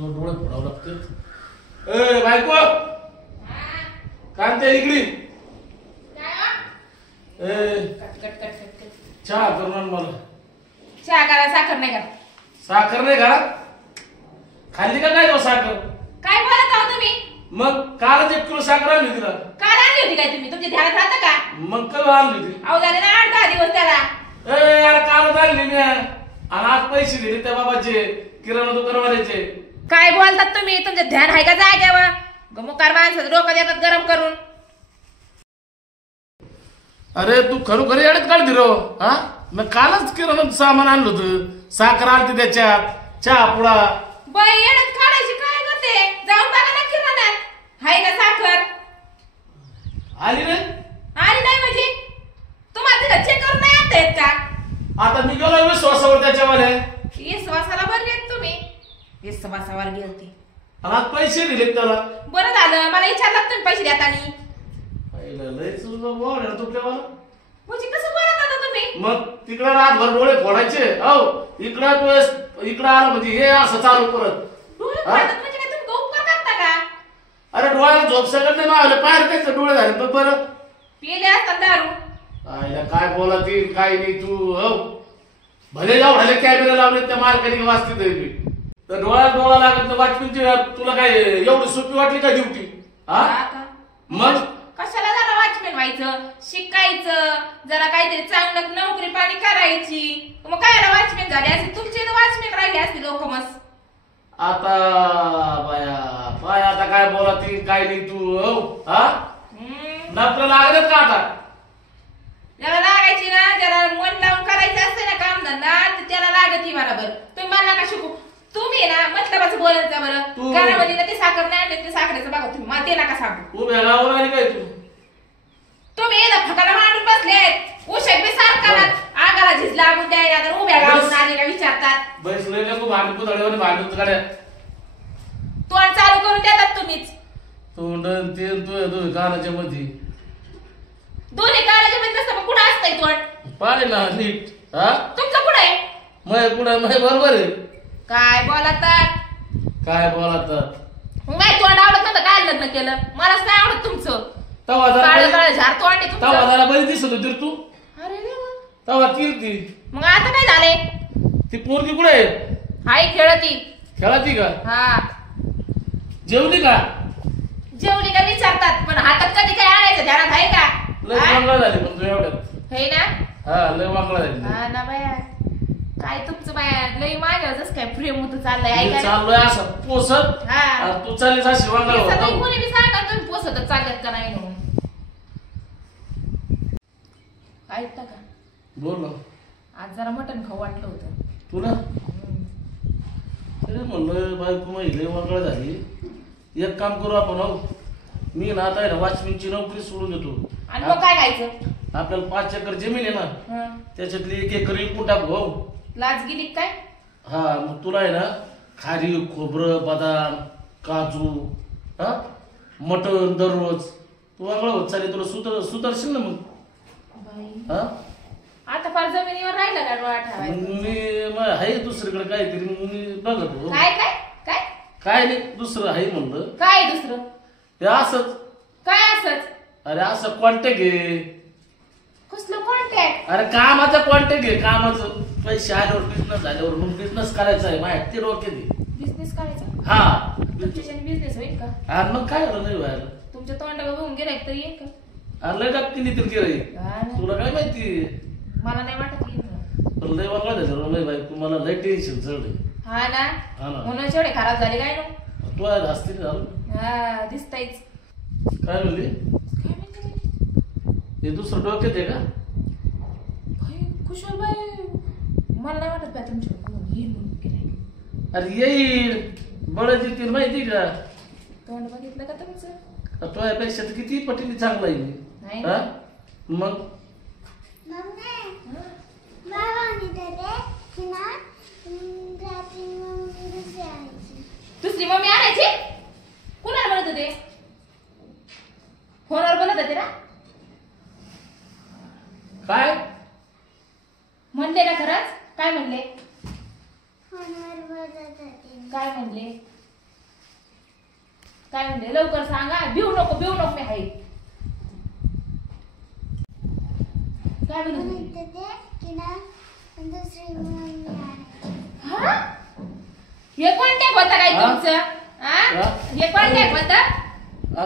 तुला डोळे फोडावं लागतात. ए बायको कांते इकडे चहा करून आण मला. चहा करा साखर नाही का? साखर नाही घरात खाल्ली का काय जाऊ साखर? काय बोलत आहो तुम्ही? मग कालच 1 किलो साखर आणली होती ना. काल आणली होती काय तुम्ही? तुमच्या ध्यानात राहतं का? मग कधी आणली होती? अहो झाले ना 8-10 दिवस त्याला. ए यार कालच आणली मी आणि आज पैसे दिले त्या बाबाचे किराणा दुकानवाल्याचे. काय बोलतात तुम्ही? तुमचं ध्यान आहे का जाग्यावर? मुकार माणसाचं डोकं देतात गरम करून. अरे तू खरोखर येडत काढती रो. हा मग कालच किराणा सामान आणलं होतं. साखर आलती त्याच्यात, चहा पुडा. बाई येडत काढायची काय करते? जाऊन बघा ना किराण्यात हाय का साखर. आली नाही? आली नाही म्हणजे तुम्हाला तिथं चेक करून नाही आणता येत का? आता मी गेलो विश्वासावर त्याच्यावर. विश्वासाला बरं घेत तुम्ही. विश्वासावर गेलते आणि आज पैसे दिले त्याला. बरं झालं मला विचारलं तुम्ही पैसे देतानी. म्हणजे कसं बोलत आता तुम्ही? मग तिकडे रातभर डोळे फोडायचे. हो इकडं तू इकडं आलं म्हणजे हे असं चालू परत. डोळे फोडतात म्हणजे काय तुम्ही उपकार करता का? अरे डोळ्याला झोप सगळं नाही मावले पायर त्याचे डोळे झाले बघ बरं. पिले असतात दारू. आईला काय बोला ती काय नाही तू. हो भले जाऊ भले कॅमेरा लावले त्या मालकाने वाचते मी तर डोळ्यात डोळा लागत वाचपीची. तुला काय एवढी सोपी वाटली का ड्युटी? हा मग कशाला जरा वॉचमॅन व्हायचं, शिकायचं, जरा काहीतरी चांगलं नोकरी पाणी करायची. मग काय वॉचमॅन झाले असते तुमचे वॉचमॅन राहिले असते लोक. मस्त आता बाया बाय आता काय बोला ती काय नाही तू. हो हा नोकरी लागलेत का आता? ज्याला लागायची ना, ज्याला मन लावून करायचं असते ना काम धंदा त्याला लागत ही बरोबर. तुम्ही मला का शिकू? तुम्ही ना मतलबाचं बोलत जा बरं. घरामध्ये ना ते साखर नाही आणले ते साखरेचं बघा तुम्ही. मला ते नका सांगू. उभ्या गावावर आली काय तू? तुम्ही ना फकाला मांडून बसलेत. उशेक बी सारखा आगाला झिजला लागून द्यायला तर उभ्या गावून आले का विचारतात. बस लय नको भांडू पुतळेवर भांडू गाड्या. तोंड चालू करून देतात तुम्हीच. तोंड ते तू कानाच्या मध्ये दोन्ही कानाच्या मध्ये नसतं कुठं असतंय तोंड? पाळे ना नीट. हा तुमचं कुठं आहे? मग कुठं मग बरोबर आहे. काय बोलतात? काय बोलतात? नाही तोंड आवडत नव्हतं काय लग्न केलं? मलाच नाही आवडत तुमचं. तवा झार तोंड आहे तुमचं. जरा बरी दिसत होती तू. अरे देवा. तवा कीर्ती. मग आता काय झालंय? ती पोरगी कुठे आहे? हाय खेळती. खेळाती का? हा जेवली का? जेवली का विचारतात पण हातात कधी काय आणायचं ध्यानात आहे का? लय वांगळा झाली पण तू एवढ्यात. हे ना हा लय वांगळा झाली. हा ना बाया. काय तुमचं बाया लय माझ्यावर जसं काय प्रेम होतं चाललंय ऐकायला. चाललोय असं पोसत. हा तू चाललीस अशी वांगळा. कोणी बी सांगा तुम्ही पोसत चालत का नाही म्हणून. ऐकता का? बोल ना. आज जरा मटण खाऊ वाटलं होतं. तुला तरी म्हणलं बायको लय वांगळा झाली. एक काम करू आपण. हो मी ना आता आहे ना वॉचमॅनची नोकरी सोडून देतो. आणि मग काय खायचं? आपल्याला 5 एकर जमीन आहे ना त्याच्यातली 1 एकर विकून टाकू. हो लाच गेली काय? हा मग तुला आहे ना खारी खोबरं बदाम काजू हा मटण दररोज तू वांगळा होत चालेल. तुला सुधारशील ना मग. हा आता फार जमिनीवर राहिला का डोळा ठेवायचा? मी आहे दुसरीकडे काहीतरी मी बघतो. काय काय काय काय नाही दुसरं आहे म्हणलं. काय दुसरं? हे असंच. काय असंच? अरे असं कॉन्टॅक्ट घे. कसलं कॉन्टॅक्ट? अरे कामाचा कॉन्टॅक्ट घे. कामाचं पैसे आल्यावर बिझनेस झाल्यावर मग बिझनेस करायचा आहे माहिती ते डोक्यात घे. बिझनेस करायचा? हा तुमच्याच्याने बिझनेस होईल का? अरे मग काय झालं नाही व्हायला. तुमच्या तोंडावर बघून गेलाय तर येईल का? अरे लय टाकती नितीन गिरे. तुला काय माहिती? मला नाही वाटत येईल. पण लय वांगळा झालं लय बाई. तुम्हाला लय टेन्शन चढले. हा ना हा ना म्हणून एवढे खराब झाले काय ना. तू आज हसती झालं. हा दिसतायच. काय म्हणली? काय म्हणते? हे दुसरं डोक्यात आहे का? कुशल बाई मला नाही वाटत बाय तुमच्या येईल म्हणून केलंय. अरे येईल बळच येतील माहिती का? तोंड बघितलं का तुमचं? तुझ्यापेक्षा तर किती पटीने चांगला आहे. नाही हा मग दुसरी मम्मी आणायची? कुणाला म्हणत होते? फोनवर बोलत होते ना? काय म्हणले ना खरंच? काय म्हणले? काय म्हणले? काय म्हणते लवकर सांगा. भिऊ नको मी आहे. काय म्हणते हा हे कॉन्टॅक्ट होता काय तुमचं? हे कॉन्टॅक्ट होतं?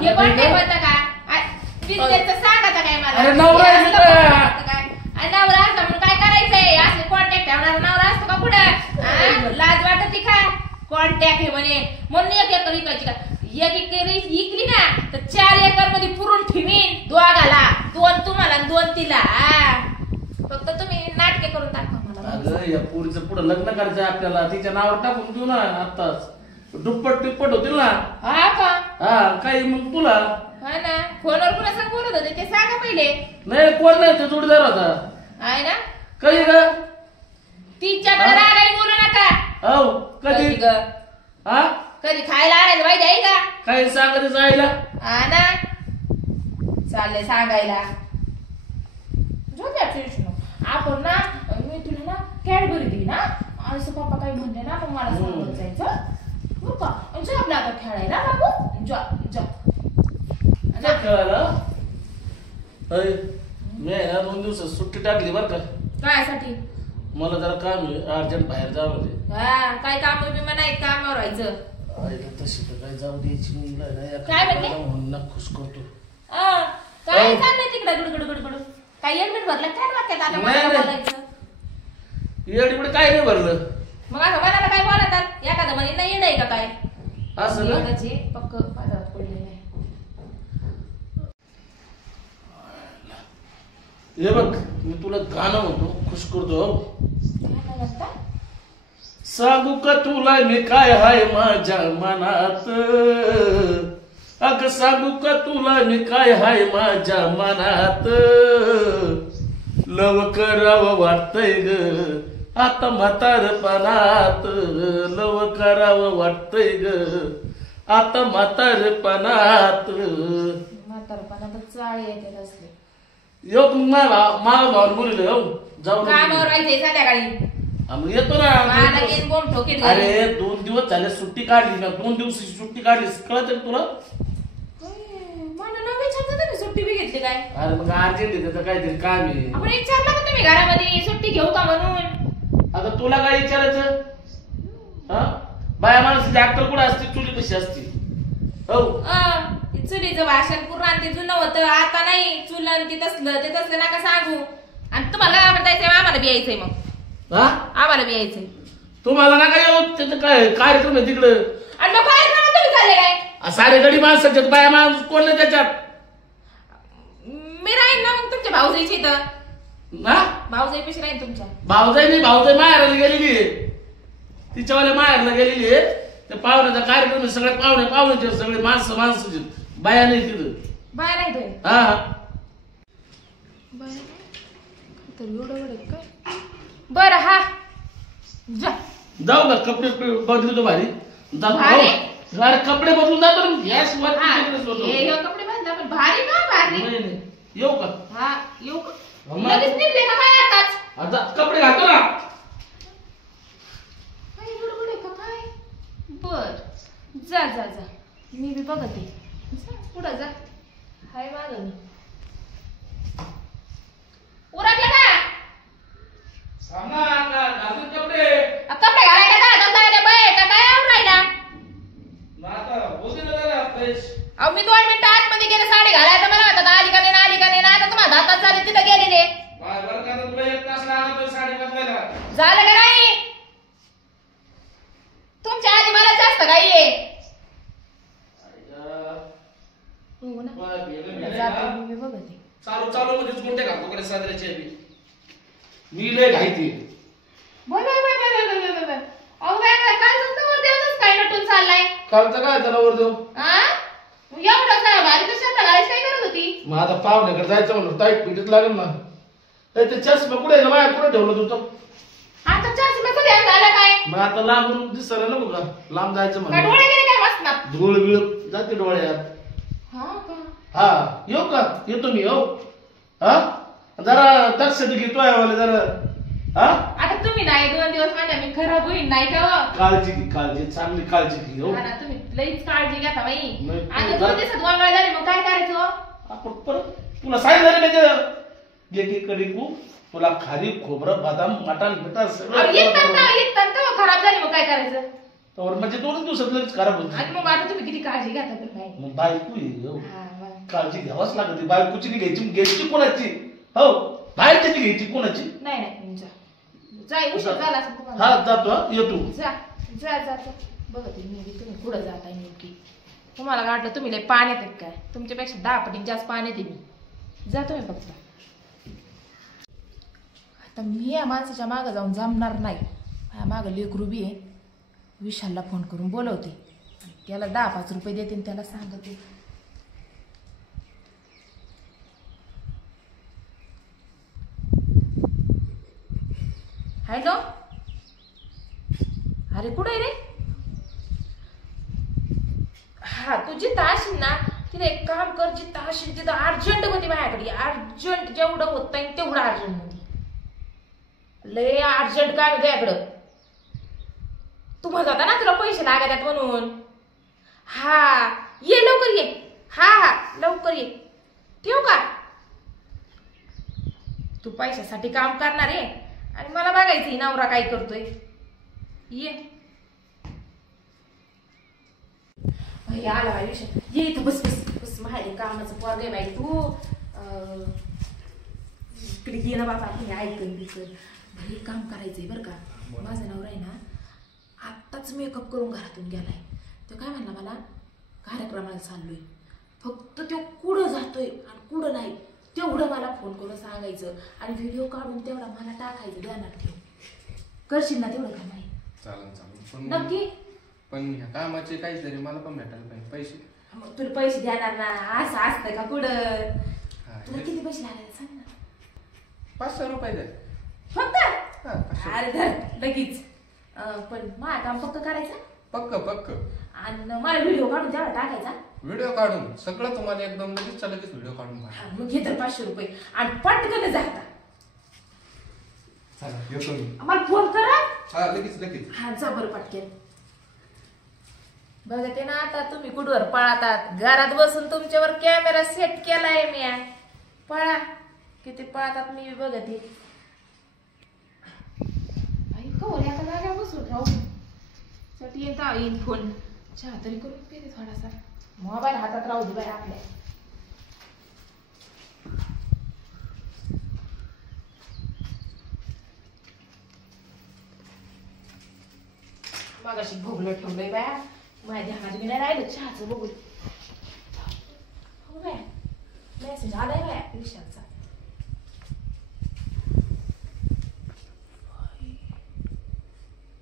हे कॉन्टॅक्ट होतं का? बिझनेसचं सांगा काय मला. अरे नवरा आहे काय नवरा असं म्हणून काय करायचंय? असं कॉन्टॅक्ट ठेवणार नवरा असतो का कुठं? लाज वाटत का? कॉन्टॅक्ट हे म्हणे म्हणून 1 एकर विकायची का? 1 एकर विकली ना तर 4 एकर मध्ये पुरून ठेवीन. दोघाला 2 तुम्हाला 2 तिला. फक्त तुम्ही नाटके करून दाखवा मला. अगं या पोरीचं पुढे लग्न करायचं आपल्याला. तिच्या नावावर टाकून देऊ ना आताच. दुप्पट टिप्पट होतील ना. हा का? हा काही मग तुला. हा ना. फोनवर कुणा संग बोलत होते ते सांगा पहिले. नाही कोण नाही ते जोडीदार होता. आहे ना. कधी ग? तिच्याकडे रागाई बोलू नका. हो कधी कधी ग? हा कधी खायला आणायचं माहिती आहे का? काही सांगत जायला. हा ना. चाललंय सांगायला. झोप्या ट्युशन आपण ना मी तुला ना कॅडबरी दिली ना असं पप्पा काही म्हणले ना मग मला सांगत जायचं बरं का. जा आपला आता खेळायला बाबू. जा जा खेळायला. मी आहे ना 2 दिवसात सुट्टी टाकली बरं का. कायसाठी? मला जरा काम आहे अर्जंट बाहेर जावं म्हणजे. हा काय काम मी म्हणा एक कामावर व्हायचं. आईला तशी तर काय जाऊ द्यायची नाही. काय म्हणले? म्हणून खुश करतो. काय चाललंय तिकडे गुडगुड गुडगुड? काय एडमिट भरलं काय वाटत आता मला बोलायचं? एवढी काय नाही भरलं. मग असं मनाला काय बोलतात? एखादं म्हणे नाही येणं आहे का काय? असं ना पक्क बाजारात पडले नाही. हे बघ मी तुला गाणं म्हणतो खुश करतो. काय म्हणता? सांगू का तुला मी काय हाय माझ्या मनात. अग सांगू का तुला मी काय हाय माझ्या मनात. लव करावं वाटतंय ग आता म्हातारपणात. लव करावं वाटतंय ग आता म्हातारपणात. म्हातारपणात चाळे येते असले. येऊ माग भाऊन बोलले हो जाऊ कामावर व्हायचंय संध्याकाळी. मग येतो ना. मला तीन बोंब ठोकीत घाली. अरे 2 दिवस झाले सुट्टी काढली ना. 2 दिवसाची सुट्टी काढली कळत तुला. मला न विचारता तुम्ही सुट्टी बी घेतली काय? अरे मग अर्जंट आहे त्याचं काहीतरी काम आहे. आपण विचारलं का तुम्ही घरामध्ये सुट्टी घेऊ का म्हणून? आता तुला काय विचारायचं? हा बाया माणसाची अक्कल कुठे असते? चुली कशी असते? हो ते चुलीचं भाषण पूर्ण आणि ते जुनं होतं आता नाही. चुल आणि ते तसलं नका सांगू. आणि तुम्हाला गावाकडे जायचंय आम्हाला बी यायचंय. मग हा आम्हाला बी यायचंय. तुम्हाला ना काय त्याचं काय कार्यक्रम आहे तिकडं. आणि मग कार्यक्रमात तुम्ही चालले काय? सारे गडी माणसाचे बाया माणूस कोण नाही त्याच्यात. मी राहीन ना मग तुमच्या भाऊजाईची इथं. ना भाऊजाई पेशी राहीन तुमच्या. भाऊजाई नाही भाऊजाई माहेराला गेलेली आहे. तिच्यावाल्या माहेरला गेलेली आहे. त्या पाहुण्याचा कार्यक्रम आहे. सगळे पाहुण्याचे सगळे माणसाचे बाया नाही तिथं. बाहेर आहे तुम्ही. हा बरं हा जा जाऊ का कपडे बदलतो भारी जातो. भारी? अरे कपडे बदलून जातो ना. गॅस हा, हे कपडे बांधला पण भारी का भारी. येऊ का? हा येऊ का? मग. लगेच निघले का काय आताच? आता कपडे घालतो ना. काय गडबड आहे का काय? बर जा जा जा मी बी बघते. पुढं जा. हाय मागं उरकलं का? कपडे कपडे घालायला का? आता बाय का काय आवरून राहिला? अहो मी 2 मिनिटं आतमध्ये गेले साडी घालायला. मला म्हणतात आली का नाही आता तुम्हाला हातात झाले तिथं गेलेले. झालं का नाही? तुमच्या आधी मला जास्त घाई आहे. हो ना जातो मी बघते. चालू मध्येच गुंडे घालतो कडे साजऱ्याची मी लय घाईती. अहो काय काल वर देवच काय नटून चाललाय. कालचं काय त्याला वर देऊ. एवढं भारी तर शर्ट घालायची काय करत होती? मग आता पाहुण्याकडे जायचं म्हणून टाईट पिटीत लागेल ना. ते चष्मा कुठे बाया कुठे ठेवलं तुझं? आता चष्मा कधी झाला काय? मग आता लांबून दिसायला नको का? लांब जायचं काय म्हणून. डोळे गेले काय वाचणार? धूळ बिळ जाते डोळ्यात. हा का? हा येऊ का? येतो मी हो. हा जरा दक्षता घेतोय वाले जरा. हा आता तुम्ही नाही 2 दिवस माझ्या मी खराब होईल नाही का हो? काळजी घे, काळजी, चांगली काळजी घे हो. हा ना, तुम्ही लईच काळजी घेता बाई. नाही, आता 2 दिवसात वांगळ झाले मग काय करायचं हो? आपण परत तुला सांगितलं नाही एक एक करी तू तुला खारी खोबरं बदाम मटण बिटण सगळं येतात तेव्हा खराब झाली मग काय करायचं? तर म्हणजे 2 दिवसात लगेच खराब होती. आणि मग आता तुम्ही किती काळजी घेता पण नाही. मग बायको आहे हो. हा, मग. काळजी घ्यावाच लागते. बायकोची नाही घ्यायची कोणाची हो बाहेरची घ्यायची कोणाची नाही नाही जा उशीर झाला असेल हा तुम्हाला. जातो हा, येतो. जा जा जा जा. बघा तुम्ही कुठं जाताय नेमकी. तुम्हाला काय वाटलं तुम्ही लय पाण्यात आहेत काय? तुमच्यापेक्षा 10 पटीने जास्त पाण्यात आहे मी. जा तुम्ही फक्त. आता मी या माणसाच्या मागं जाऊन जमणार नाही. माझ्या मागं लेकरू बी आहे. विशालला फोन करून बोलवते. त्याला 10-5 रुपये देते आणि त्याला सांगते. हॅलो, अरे कुठे रे? हा तू जिथं असशील ना तिथे एक काम कर. जिथं असशील तिथं अर्जंट मध्ये माझ्याकडे अर्जंट जेवढं होत आहे तेवढं अर्जंट मध्ये. लय अर्जंट काम तुझ्याकडं. तू म्हणत होता ना तुला पैसे लागतात म्हणून. हा ये लवकर ये. हा हा लवकर ये. ठेवू का? तू पैशासाठी काम करणार आहे आणि मला बघायचं नवरा काय करतोय. ये आला बाई विषय. ये इथं बस बस बस. माहिती कामाचं पोरग आहे बाई तू. इकडे ये ना बाबा. आपण ऐकून बिकन भाई काम करायचंय बरं का. माझा नवरा आहे ना आत्ताच मेकअप करून घरातून गेलाय. तो काय म्हणला मला कार्यक्रमाला चाललोय. फक्त तो कुठं जातोय आणि कुठं नाही तेवढं मला फोन करून सांगायचं आणि व्हिडिओ काढून तेवढा मला टाकायचं. ध्यानात ठेव. करशील ना तेवढं का? नाही चालेल नक्की. पण ह्या कामाचे काहीतरी मला पण भेटायला पाहिजे पैसे. मग तुला पैसे देणार ना? असं असतं का कुठं? तुला किती पैसे लागले सांग ना. 500 रुपये द्या फक्त. हा, 500. अरे धर लगेच. पण माझं काम फक्त करायचं पक्क आणि मला व्हिडिओ काढून तेवढा टाकायचा. व्हिडिओ काढून सगळं तुम्हाला एकदम लगेच व्हिडिओ काढून हा, मग घे तर 500 रुपये आणि पटकन जाता. चला येतो मी. मला फोन करा. हा लगेच. हा जा बरं पटकन. बघते ना आता तुम्ही कुठवर पळतात. घरात बसून तुमच्यावर कॅमेरा सेट केलाय मी. पळा किती पळतात मी बघते. आता जागा बसून राहू. साठी येईन फोन. चहा तरी करून पिते थोडासा. मोबाईल हातात राहू दे बाई आपल्या. मगाशी भोगलं ठेवलंय बाया. माझ्या ध्यानात मी नाही राहिलं चहाचं बघून. हो बाय मेसेज आलाय बाया विशालचा.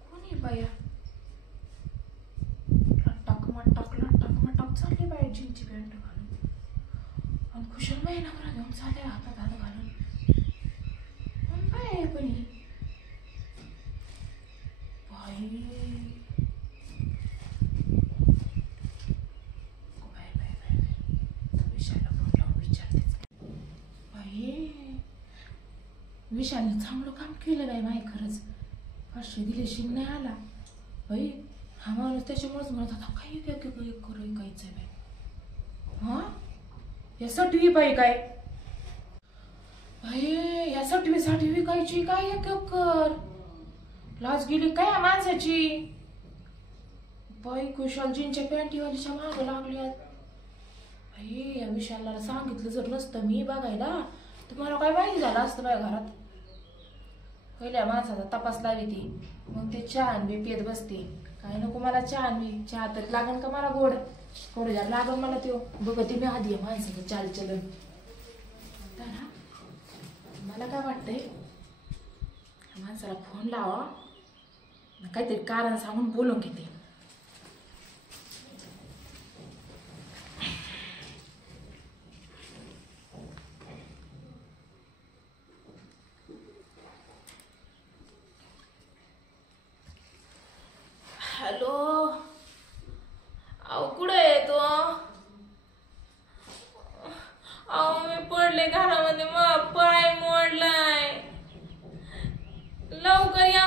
कोणी बाया लट्टाक चालली बाया जीनची पॅन्ट घालून आणि कुशल बाई नवरा घेऊन चालले हातात हात घालून. कोण बाय कोणी बाई. विशालने चांगलं काम केलं बाई माही. खरंच 500 दिले शिंग नाही आला बाई. हा माणूस त्याच्यामुळेच म्हणत होता काही करू काहीच आहे बाई. हा या 6वी बाई काय बाई. या 6वी विकायची काय एक कर. लाज गेली काय या माणसाची बाई. कुशालजींच्या पॅन्टीवालीच्या मागे लागल्यात बाई. या विशालला सांगितलं जर नसतं मी बघायला तुम्हाला काय माहिती झालं असतं माझ्या घरात. पहिल्या माणसाचा तपास लावी ती मग ते चहा बी पेत बसते. काय नको मला चहा चहा तर लागन का मला गोड जर लागन मला त्यो बघते मी आधी माणसाचं चालचलन. मला काय वाटतंय माणसाला फोन लावा काहीतरी कारण सांगून बोलून घेते. हॅलो अहो कुठे आहे तो? अहो मी पडले घरामध्ये मग पाय मोडलाय. लवकर या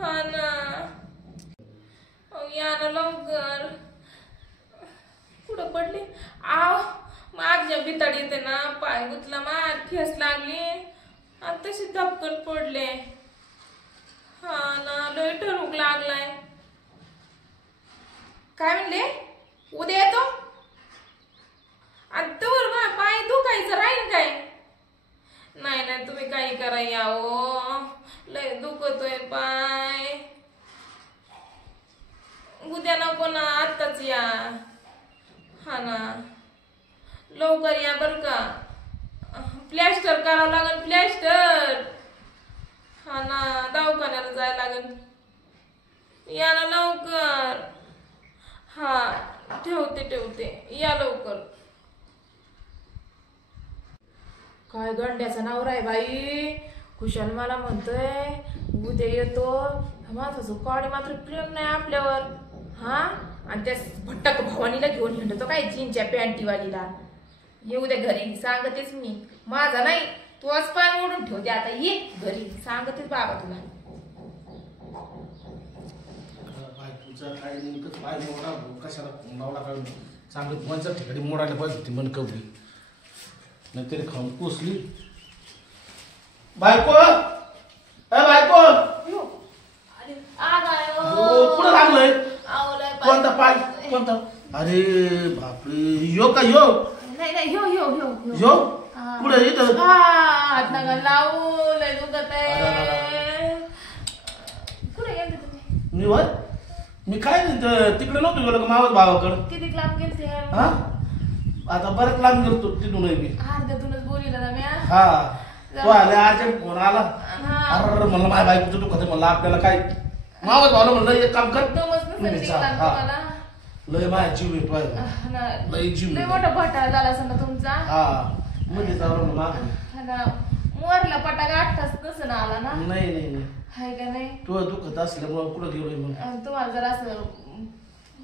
हा ना या ना लवकर. कुठं पडली? आव माझ्या बिताड येते ना, पाय गुतला मार, ठेस लागली आणि तशी धपकन पडले. हा ना लय ठणूक लागलाय. काय म्हणले? उद्या येतो आणि तोवर पाय दुखायचं राहील काय? नाही नाही तुम्ही काही करा यावं, लय दुखतोय पाय. उद्या नको ना, आत्ताच या. हा ना लवकर या बर का, प्लॅस्टर करावं लागेल, प्लॅस्टर. हा ना दवाखान्याला जायला लागेल, या ना लवकर. हा ठेवते या लवकर. काय गंड्याचा नवरा आहे बाई, कुशल मला म्हणतोय उद्या येतो. माझं काळी मात्र प्रेम नाही आपल्यावर. हा आणि त्या भट्टक भवानीला घेऊन हिंडतो काय जीनच्या पॅन्टीवालीला. येऊ दे घरी, सांगतेच मी. माझा नाही, तोच पाय मोडून ठेवते. आता ये घरी, सांगतेच बाबा तुला. काय नेमकं पाय मोडा, कशाला लावला काय चांगलं कोणत्या ठिकाणी मोडायला पाहिजे होती मन कवली, नाही तरी खाऊन पोचली. बायको बायको कुठं लागलंय? कोणता पाय कोणता? अरे बापरे, यो का यो? नाही यो यो यो यो कुठे इथं? हात नका लावू, लय दुखत आहे. कुठे गेले तुम्ही? मी काय नाही तिकडे नव्हतो गेलो का मावस भावाकडं. किती लांब गेलते? हा आता बरंच लांब गेलो तिथून मी. अर्ध्यातूनच बोलिला ना मी. हा तो आले अर्जंट फोन आला. अरे म्हणलं माझ्या बायकोचं दुखत म्हणलं आपल्याला काय. मावस भावाला म्हणलं एक काम कर, लय माझ्या जीव येतो लय जीव. लय मोठा पटा झाला असं ना तुमचा. हा मध्ये जाऊन मोरला पटा गाठताच नसं आला ना. नाही नाही नाही हाय का नाही. तू दुखत असल्यामुळे कुठं गेलोय म्हणून. तुम्हाला जर असं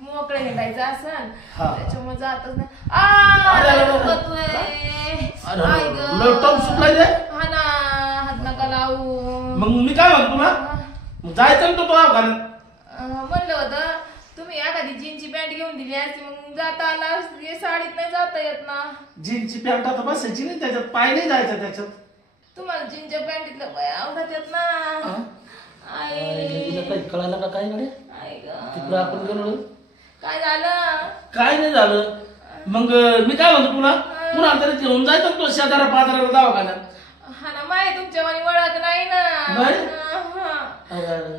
मोकळे हिंडायचं असेल हा. त्याच्यामुळे जातच नाही. हा ना हात नका लावू. मग मी काय म्हणतो तुला, जायचं ना तो म्हणलं होतं तुम्ही एखादी जीनची पॅन्ट घेऊन दिली असती, मग जाता आला असती. साडीत नाही जाता येत ना. जीनची पॅन्ट आता बसायची नाही त्याच्यात, पाय नाही जायचा त्याच्यात. तुम्हाला जीनच्या पॅन्टीतलं पाय आवडत येत ना. काही कळालं का काय कडे तिकडं आपण गेलो. काय झालं? काय नाही झालं. मग मी काय म्हणतो तुला, पुन्हा तरी घेऊन जायचं तो शेजारा पाजाराला दवाखान्यात. हा ना माय तुमच्या वाणी ओळख नाही नाही? ना.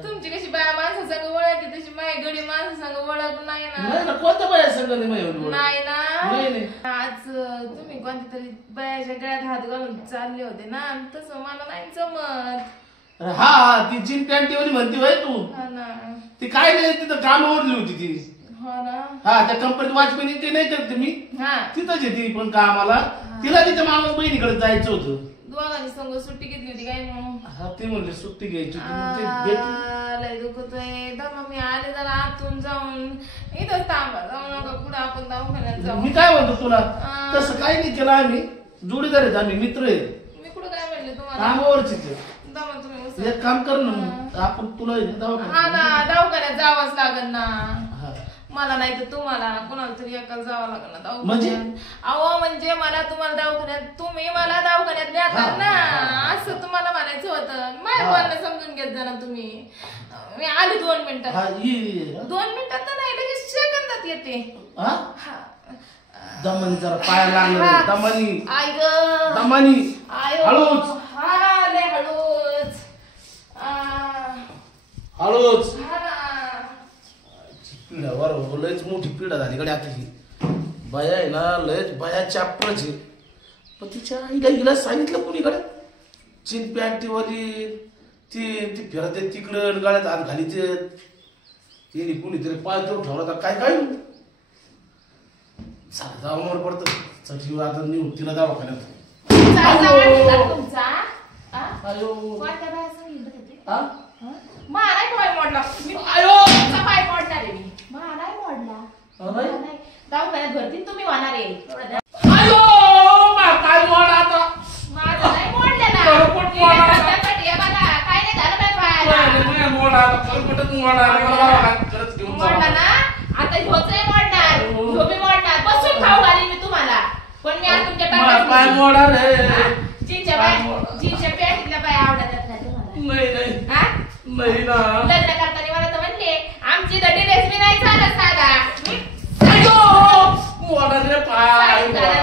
तुमची कशी बाया माणसा संग ओळख आहे तशी माय गडी माणसा संग ओळख नाही ना. कोणत्या बाया संग नाही ना. नाही. आज तुम्ही कोणत्या तरी बायाच्या गळ्यात हात घालून चालले होते ना, तसं मला नाही जमत. हा ती जीन पॅन्टीवाली म्हणते होय तू. हा ना ती काय नाही तिथं काम ओढली होती ती. हो ना. हा त्या कंपनीत वॉचमॅन ते नाही करते मी. हा तिथंच येते पण कामाला. तिला तिच्या मामाच बहिणीकडे जायचं होतं. दोघांनी संग सुट्टी घेतली होती काय मग? हा ते म्हणले सुट्टी घ्यायची होती. लय दुखतोय दमा. मी आले जरा आतून जाऊन इथं थांबा, जाऊ नका पुढे आपण दवाखान्यात जाऊ. मी काय म्हणतो तुला, तसं काही नाही केलं आम्ही. जोडीदार आहेत आम्ही, मित्र आहेत. मी कुठं काय म्हणले तुम्हाला? कामावरचीच दमा तुम्ही एक काम कर ना मग, आपण तुला हा दवाखान्यात. ना दवाखान्यात जावंच लागेल ना. हा. मला नाही तर तुम्हाला कोणाला तरी एकाला जावं लागेल ना म्हणजे? दवाखान्यात. अहो म्हणजे मला तुम्हाला दवाखान्यात, तुम्ही मला दवाखान्यात न्याल ना, असं तुम्हाला म्हणायचं होतं. माझ्या बोलणं समजून घेत जा ना तुम्ही. मी आले 2 मिनिटात. 2 मिनिटात तर नाही, लगेच सेकंदात येते. दमनी जरा पाया लागलं. दमनी आय ग दमनी हळूच. हा लय हळूच. हळूच. हा ना. पिढ्यावर लयच मोठी पिढा झाली कडे आता ही. बाया आहे ना लयच बाया चापच आहे. पण तिच्या आईला हिला सांगितलं कुणीकडे, चीन पॅन्टीवाली ती फिरते तिकडं गाड्यात हात घालीचे. तिने कुणीतरी पाय तो ठेवला तर काय काय जाऊन पडतं. सचिव आता नेऊ तिला दवाखान्यात. तुमचा माराय पाय मोडला. पाय मोडणार आहे मी. माराय मोडला. दवाखान्यात भरती तुम्ही होणार आहे. काय मोड आता माझं नाही मोडलेला. काय नाही झालं पाय पायाला. मोडणार परपटच मोडणार मला दवाखान्यात खरंच घेऊन मोडला जा ना आता ह्योचही मोडणार ह्यो बी मोडणार बसून खाऊ घालीन मी तुम्हाला पण मी आज तुमच्या पाय मोडणार रे जीनच्या पॅन्टीतल्या बाय आवडतात ना तुम्हाला नाही नाही हा नाही ना लग्न करताना मला तर म्हणले आमची तर ड्रेस बी नाही चालत साधा मोडणार रे पाय काय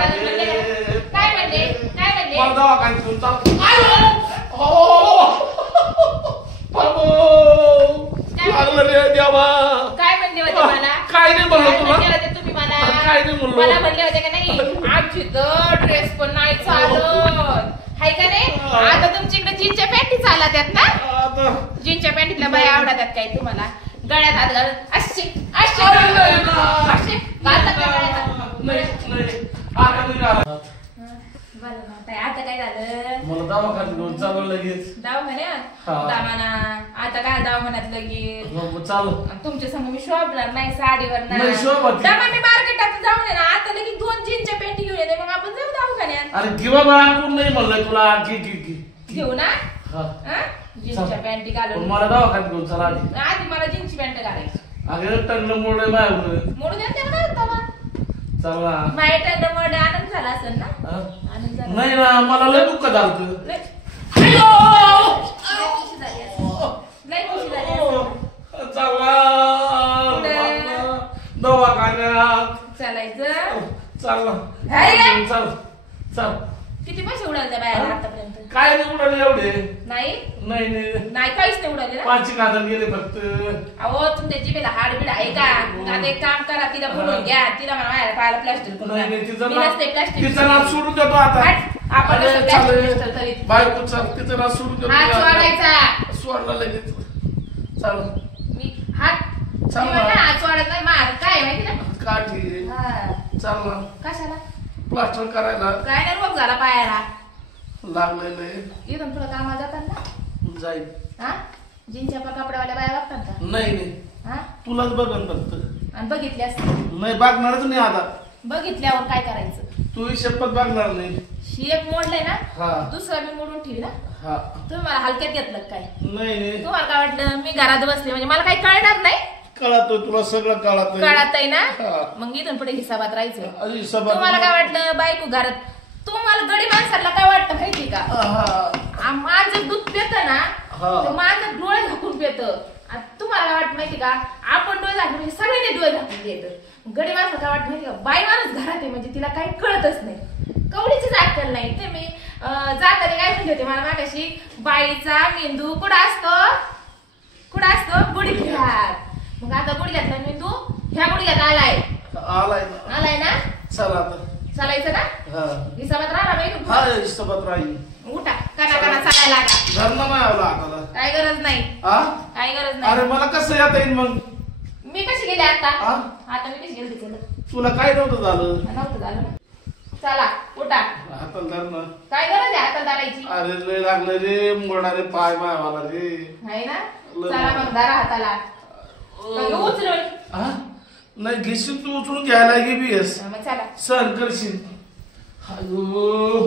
म्हणले काय म्हणले मला दवाखान्यात घेऊन चाल लागलं रे देवा काय म्हणले होते मला काय नाही म्हणलो काय तुला म्हणले होते तुम्ही मला काय नाही म्हणलो मला म्हणले होते का नाही आमची तर ड्रेस पण नाही चालत हाय का नाही आता तुमच्या इकडे जीनच्या पॅन्टी चालत आहेत ना आता जीनच्या पॅन्टीतल्या बाया आवडतात काय तुम्हाला गळ्यात हात घालून अशी अशी अशी घालतात का गळ्यात? नाही आता मी राहणार. बरं ना, ताई, आता काय झालं मला दवाखान्यात घेऊन चालू लगेच दवाखान्यात हा. दामाना आता काय दवाखान्यात लगेच मग चालू तुमच्या समोर मी शोभणार नाही साडीवर नाही, शोभत. दमा मी मार्केटात जाऊन आहे ना आता लगेच 2 जीनच्या पॅन्टी घेऊन येते मग आपण जाऊ दवाखान्यात अरे घे बाबा कोण नाही म्हणलंय तुला घे घेऊ ना हा. हा? जीन्सच्या पॅन्टी पण घालून मला दवाखान्यात घेऊन चला आधी आधी मला जीन्सची पॅन्ट घालायची अगं टंगलं मोडे माझ्यावर मोडून द्या त्याला काय होतं मग? चला माझ्या टंगलं मोडे आनंद झाला असेल ना हा? आनंद झाला नाही ना मला लय दुःख झालं लय खुशी झाली असेल. लय खुशी झाली असेल. चला दवाखान्यात चालायचं चला हाय रे. चल चल किती पैसे उडाले त्या बायाला आतापर्यंत काय नाही उडाले एवढे नाही नाही नाही नाही काहीच नाही उडाले ना 5,000 गेले फक्त अहो तुमच्या जिभेला हाडबीड आहे का आता एक काम करा तिला बोलून घ्या तिला म्हणा माझ्या पायाला प्लास्टर करून नाही नाही द्या. तिचं मी नाव नसते प्लास्टिक तिचं नाव सोडून देतो आता आपण अरे, नसतो चालेल. प्लास्टिक करीत. बायको चल तिचं नाव सोडून हात देतो सोडायचा सोडला लगेच चल मी हात चाल मी ना. म्हणलं हात सोडत नाही माझं काय आहे माहिती ना काठी हा. चल ना कशाला प्लास्टर करायला काय नाही रोग झाला पायाला लागलेलं आहे इथून पुढे कामाला जातात ना जाईल हा जीनच्या कपड्यावाल्या बाया बघतात का नाही नाही हा तुलाच बघन फक्त आणि बघितल्यास नाही बघणारच नाही आता बघितल्यावर काय करायचं तू ही शपथ बघणार नाही ही एक मोडलंय ना हा दुसरा मी मोडून ठेवी ना हा तुम्ही मला हलक्यात घेतलं का काय नाही नाही तुम्हाला काय वाटलं मी घरात बसले म्हणजे मला काही कळणार नाही कळतोय तुला सगळं कळत कळत आहे ना हा. मग इथून पुढे हिसाबात राहायचं अरे तुम्हाला काय वाटलं बायको घरात तुम्हाला गडी माणसाला काय वाटतं माहिती का माझं दूध पितं ना हा. तर माझं डोळे झाकून पितं तुम्हाला काय वाटतं माहिती का आपण डोळे झाकून म्हणजे सगळ्यांनी डोळे झाकून देतं गडी माणसाला काय वाटतं माहिती का बाई माणूस घरात आहे म्हणजे तिला काही कळतच नाही कवडीचीच अक्कल नाही ते मी जाताना काय म्हणते होते मला मागाशी बाईचा मेंदू कुठं असतो गुडघ्यात मग आता गुडघ्यातला मेंदू ह्या गुडघ्यात आलाय आलाय ना चला आता चालायचं ना हा हिसाबात राहा बाई हा हिशोबात राहील उठा काना चालायला लागा घरनं नाही आला आता काय गरज नाही हा काय गरज अरे नाही मला कसं येता येईल मग मी कशी गेले आता हा? आता मी कशी गेले तिकडं तुला काय नव्हतं झालं नव्हतं झालं ना चला उठा हाताला धरणं काय गरज आहे हातात धरायची अरे लय लागलं रे मोडणारे पाय मायवाला रे आहे ना चला मग धरा हाताला मग उचलून हा नाही घेशील तू उचलून घ्यायला घे बीएस मग चला सर करशील अयो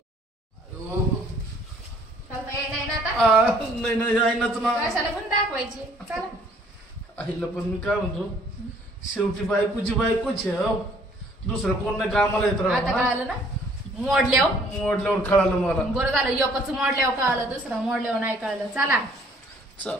चालतं येत नाही ना आता नाही नाही आईनाच ना कशाला पण दाखवायची चला आईला पण मी काय म्हणतो शेवटी बायकोची बायकोची आहे, हो दुसरं कोण नाही कामाला येत आता राव कळालं ना मोडल्यावर मोडल्यावर कळालं मला बरं झालं एकच मोडल्यावर कळालं दुसरं मोडल्यावर नाही कळलं चला चल